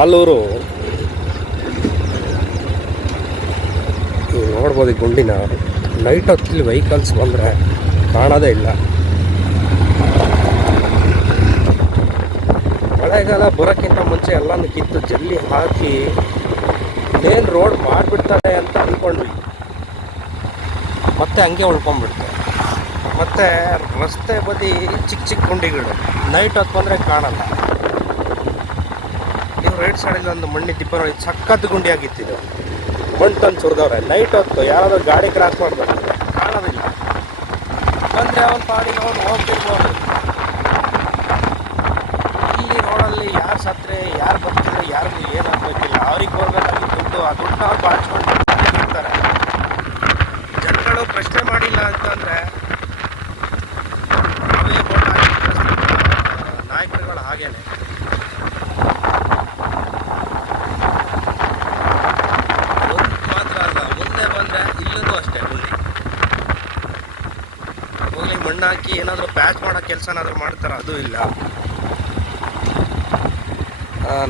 ಆಲೂರು ನೀವು ನೋಡ್ಬೋದು ಈ ಗುಂಡಿನ. ನೈಟ್ ಹೊತ್ತಲ್ಲಿ ವೆಹಿಕಲ್ಸ್ ಬಂದರೆ ಕಾಣೋದೇ ಇಲ್ಲ. ಮಳೆಗಾಲ ಬರೋಕ್ಕಿಂತ ಮುಂಚೆ ಎಲ್ಲನೂ ಕಿತ್ತು ಜಲ್ಲಿ ಹಾಕಿ ಮೇನ್ ರೋಡ್ ಮಾಡಿಬಿಡ್ತಾರೆ ಅಂತ ಅಂದ್ಕೊಂಡ್ವಿ ಮತ್ತೆ ಹಂಗೆ ಉಳ್ಕೊಂಡ್ಬಿಡ್ತು. ಮತ್ತೆ ರಸ್ತೆ ಬದಿ ಚಿಕ್ಕ ಚಿಕ್ಕ ಗುಂಡಿಗಳು. ನೈಟ್ ಹೊತ್ತು ಬಂದರೆ ಕಾಣಲ್ಲ. ರೈಟ್ ಸೈಡಲ್ಲಿ ಒಂದು ಮಣ್ಣಿ ಟಿಪ್ಪರ್ ನೋಡಿ ಸಖತ್ ಗುಂಡಿ ಆಗಿತ್ತಿದ್ದು ಮಣ್ಣು ತಂದು ಸುರಿದವ್ರೆ. ನೈಟ್ ಹೊತ್ತು ಯಾರಾದ್ರೂ ಗಾಡಿ ಕ್ರಾಸ್ ಮಾಡ್ಬೇಕು ಕಾಣೋದಿಲ್ಲ. ಬಂದರೆ ಅವನ ಪಾಡಿ ಅವನು ಹೋಗ್ತಿರ್ಬೋದು. ಇಲ್ಲಿ ರೋಡಲ್ಲಿ ಯಾರು ಸತ್ರೆ ಯಾರು ಬರ್ತಿದ್ರು ಯಾರಿಗೂ ಏನು ಆಗ್ಬೇಕಿಲ್ಲ. ಅವ್ರಿಗೆ ಬರ್ಬೇಕಾಗಿ ದುಡ್ಡು, ಆ ದುಡ್ಡು ಅವ್ರು ಬಾಚ್ಕೊಂಡು ಜನಗಳು ಪ್ರಶ್ನೆ ಮಾಡಿಲ್ಲ ಅಂತಂದರೆ ಮಣ್ಣು ಹಾಕಿ ಏನಾದರೂ ಪ್ಯಾಚ್ ಮಾಡೋ ಕೆಲಸನಾದ್ರೂ ಮಾಡ್ತಾರ? ಅದು ಇಲ್ಲ.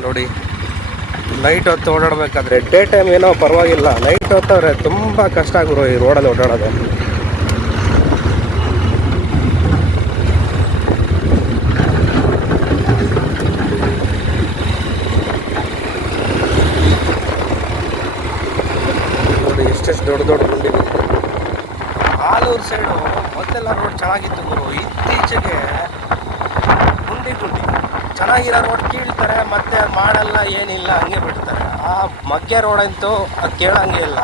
ನೋಡಿ. ನೈಟ್ ಹೊತ್ತು ಓಡಾಡಬೇಕಾದ್ರೆ ಡೇ ಟೈಮ್ ಏನೋ ಪರವಾಗಿಲ್ಲ. ನೈಟ್ ಹೊತ್ತಾದ್ರೆ ತುಂಬ ಕಷ್ಟ ಆಗಿರೋ ಈ ರೋಡಲ್ಲಿ ಓಡಾಡೋದು. ನೋಡಿ, ಎಷ್ಟೆಷ್ಟು ದೊಡ್ಡ ದೊಡ್ಡ ಆಲೂರು ಸೈಡು ಮೊದಲೆಲ್ಲ ರೋಡ್ ಚೆನ್ನಾಗಿತ್ತು ಗುರು. ಇತ್ತೀಚೆಗೆ ಗುಂಡಿ ಗುಂಡಿ. ಚೆನ್ನಾಗಿರೋ ರೋಡ್ ಕೀಳ್ತಾರೆ, ಮತ್ತೆ ಮಾಡಲ್ಲ, ಏನಿಲ್ಲ, ಹಂಗೆ ಬಿಡ್ತಾರೆ. ಆ ಮಗ್ಗೆ ರೋಡ್ ಅಂತೂ ಅದು ಕೇಳಂಗೆ ಇಲ್ಲ.